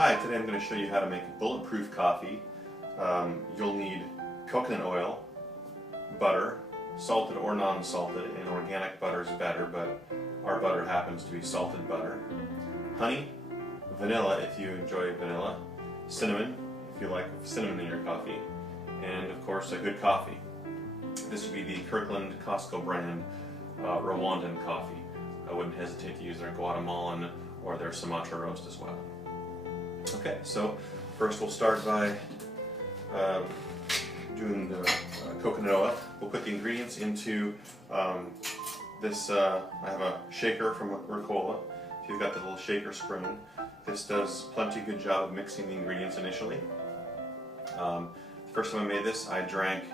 Hi, today I'm going to show you how to make bulletproof coffee. You'll need coconut oil, butter, salted or non-salted, and organic butter is better, but our butter happens to be salted butter, honey, vanilla if you enjoy vanilla, cinnamon if you like cinnamon in your coffee, and of course a good coffee. This would be the Kirkland Costco brand Rwandan coffee. I wouldn't hesitate to use their Guatemalan or their Sumatra roast as well. Okay, so first we'll start by doing the coconut oil. We'll put the ingredients into this, I have a shaker from Ricola. If you've got the little shaker spring, this does plenty good job of mixing the ingredients initially. The first time I made this, I drank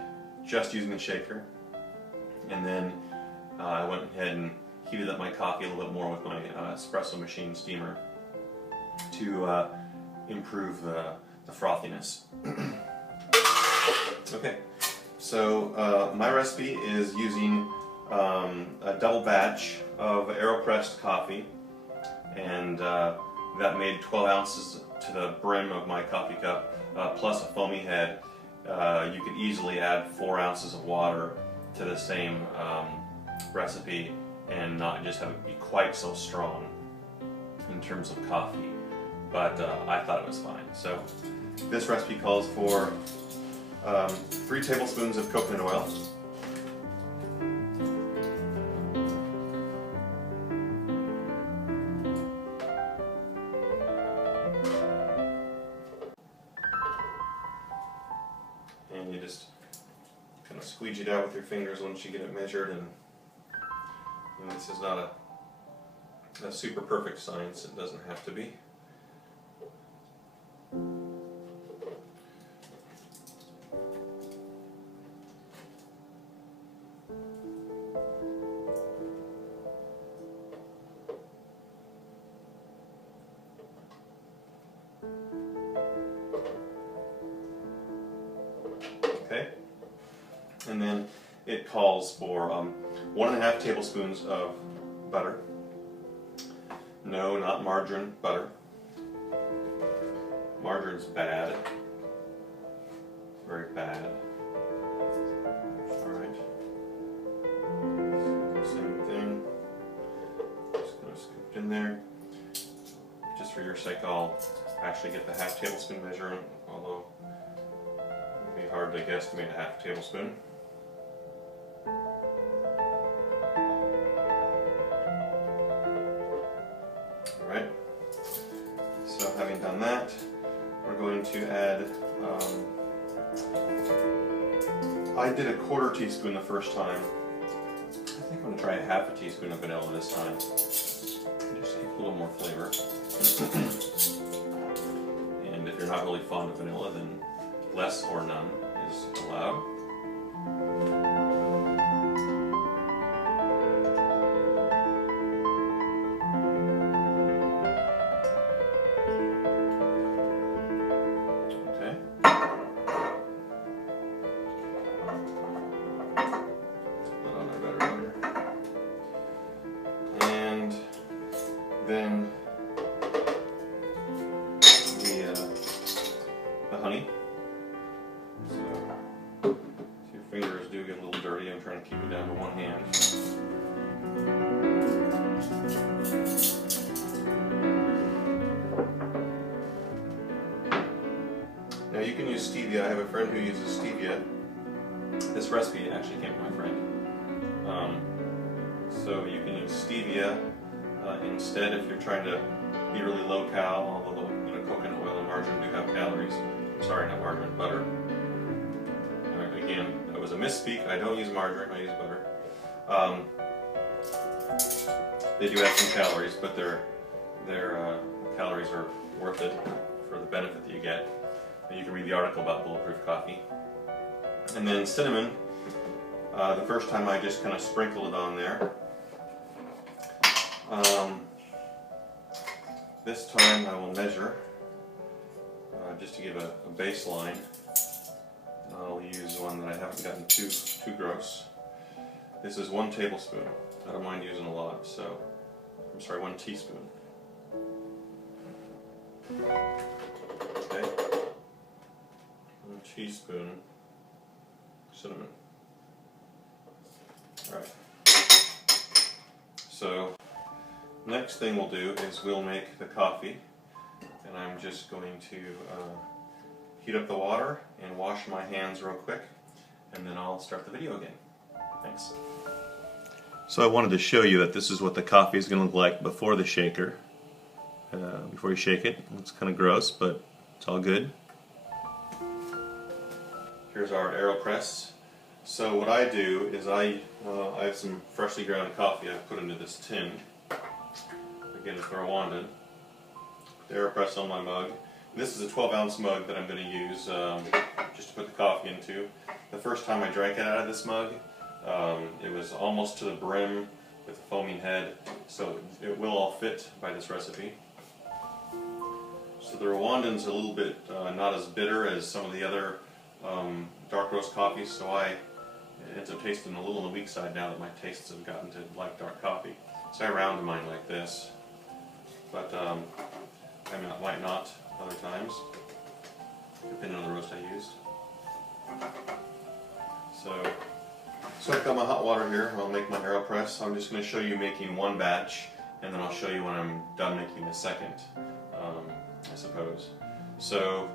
just using the shaker, and then I went ahead and heated up my coffee a little bit more with my espresso machine steamer to improve the frothiness. Okay, so my recipe is using a double batch of AeroPress coffee, and that made 12 ounces to the brim of my coffee cup, plus a foamy head. You could easily add 4 ounces of water to the same recipe and not just have it be quite so strong in terms of coffee, but I thought it was fine. So this recipe calls for 3 tablespoons of coconut oil, and you just kind of squeeze it out with your fingers once you get it measured. And this is not a super perfect science, it doesn't have to be. Okay, and then it calls for 1.5 tablespoons of butter. No, not margarine, butter. Margarine's bad. Very bad. Alright. Same thing. Just going to scoop it in there. Just for your sake, I'll actually get the 1/2 tablespoon measurement, although it would be hard to guesstimate a 1/2 tablespoon. Alright, so having done that, we're going to add, I did a 1/4 teaspoon the first time. I think I'm going to try a 1/2 teaspoon of vanilla this time, just to get a little more flavor. And if you're not really fond of vanilla, then less or none is allowed. Then the honey. So your fingers do get a little dirty. I'm trying to keep it down to one hand. Now you can use stevia. I have a friend who uses stevia. This recipe actually came from my friend. So you can use stevia instead if you're trying to be really low cal, although coconut oil and margarine do have calories. Sorry, not margarine, butter. Again, that was a misspeak. I don't use margarine, I use butter. They do have some calories, but their calories are worth it for the benefit that you get. And you can read the article about Bulletproof Coffee. And then cinnamon. The first time I just kind of sprinkled it on there. This time I will measure, just to give a baseline. I'll use one that I haven't gotten too gross. This is 1 tablespoon. I don't mind using a lot, so I'm sorry, 1 teaspoon. Okay. 1 teaspoon cinnamon. Alright. So, next thing we'll do is we'll make the coffee. And I'm just going to heat up the water and wash my hands real quick. And then I'll start the video again. Thanks. So I wanted to show you that this is what the coffee is going to look like before the shaker. Before you shake it. It's kind of gross, but it's all good. Here's our AeroPress. So what I do is I have some freshly ground coffee I've put into this tin. Again, it's Rwandan. The AeroPress on my mug. And this is a 12-ounce mug that I'm going to use just to put the coffee into. The first time I drank it out of this mug, it was almost to the brim with a foaming head, so it will all fit by this recipe. So the Rwandan's a little bit not as bitter as some of the other dark roast coffees, so it ends up tasting a little on the weak side now that my tastes have gotten to like dark coffee. So I round mine like this, but I might not other times, depending on the roast I used. So I've got my hot water here. I'll make my AeroPress. I'm just going to show you making one batch, and then I'll show you when I'm done making the second, I suppose. So,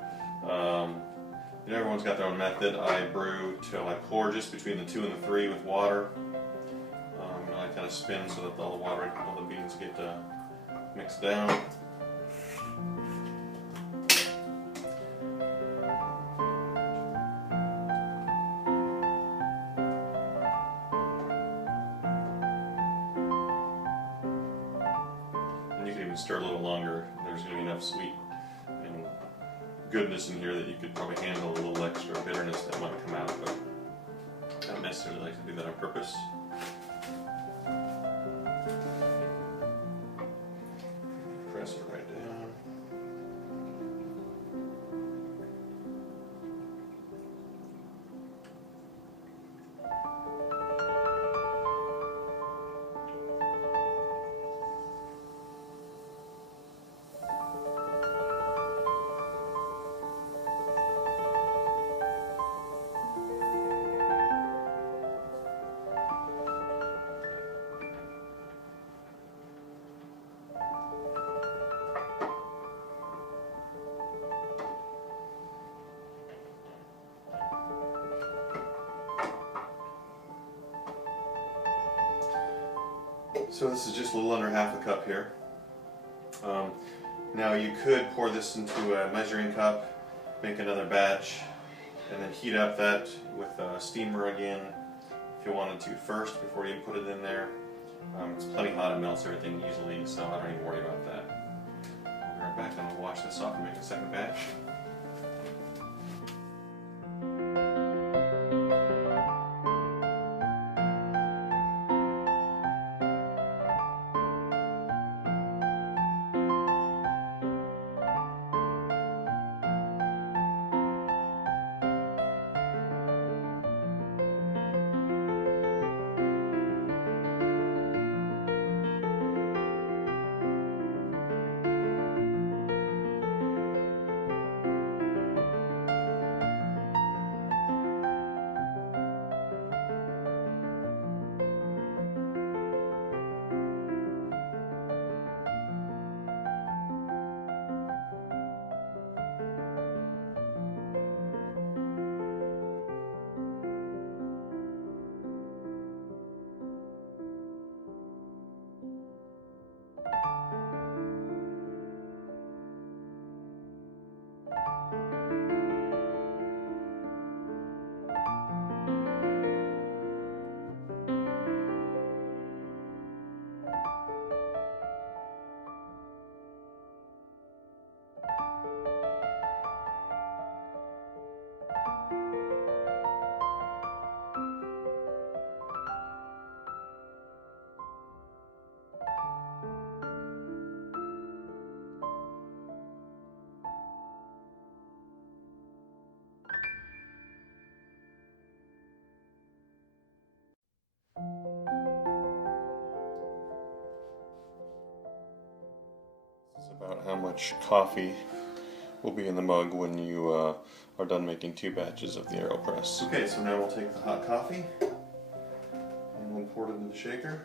everyone's got their own method. I brew till I pour just between the 2 and the 3 with water. And I kind of spin so that all the beans get mixed down. Stir a little longer. There's going to be enough sweet and goodness in here that you could probably handle a little extra bitterness that might come out, but I don't necessarily like to do that on purpose. Press it right down. So this is just a little under half a cup here. Now you could pour this into a measuring cup, make another batch, and then heat up that with a steamer again if you wanted to first before you put it in there. It's plenty hot, it melts everything easily, so I don't even worry about that. I'll be right back and I'll wash this off and make a second batch. about how much coffee will be in the mug when you are done making 2 batches of the AeroPress. Okay, so now we'll take the hot coffee and we'll pour it into the shaker.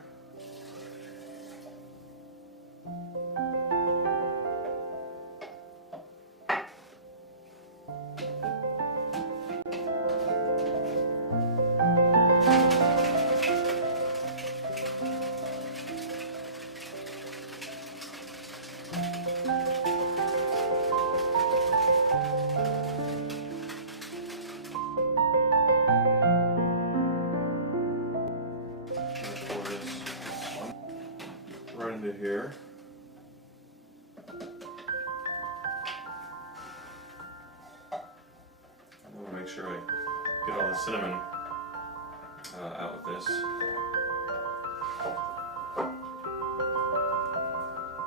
Right into here. I want to make sure I get all the cinnamon out with this.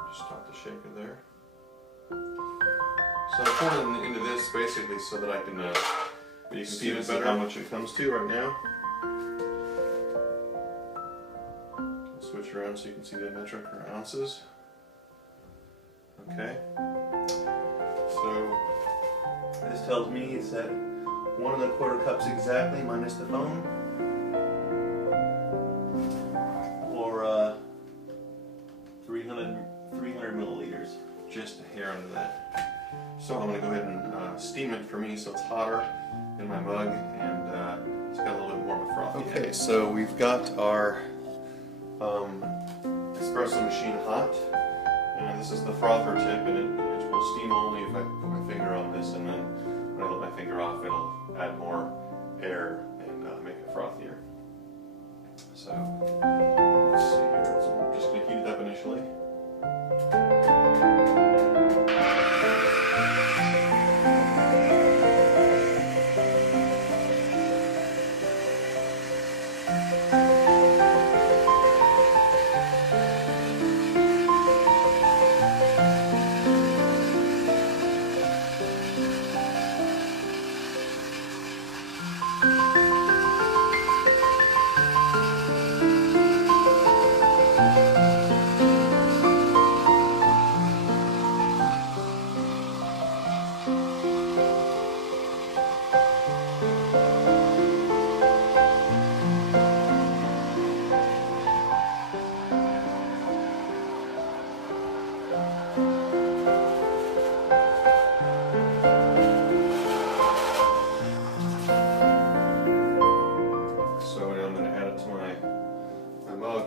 Just stop the shaker there. So I'm pouring into this basically so that I can you can see how much it comes to right now. Switch around so you can see the metric or ounces. Okay. So this tells me it's at 1 1/4 cups exactly minus the foam, or 300 milliliters, just a hair under that. So I'm going to go ahead and steam it for me so it's hotter in my mug and it's got a little bit more of a froth. Okay, so we've got our espresso machine hot, and this is the frother tip, and it will steam only if I put my finger on this, and then when I let my finger off it'll add more air and make it frothier. So let's see here, so I'm just going to heat it up initially.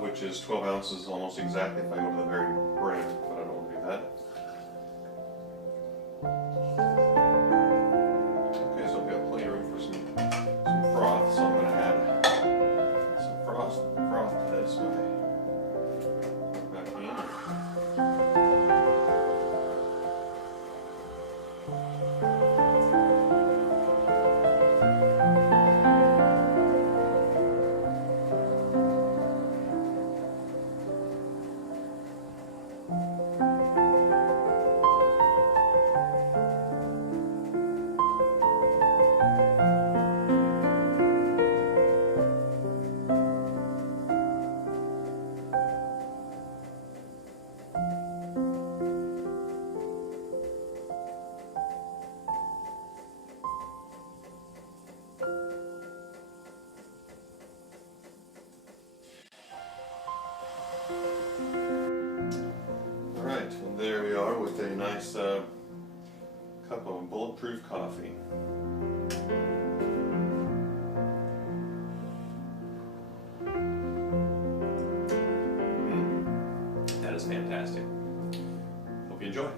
Which is 12 ounces almost exactly if I go to the very brim, but I don't want to do that. Okay, so I've got plenty of room for some froth, so I'm going to add some froth to this back in. And there we are with a nice cup of Bulletproof coffee. That is fantastic. Hope you enjoy.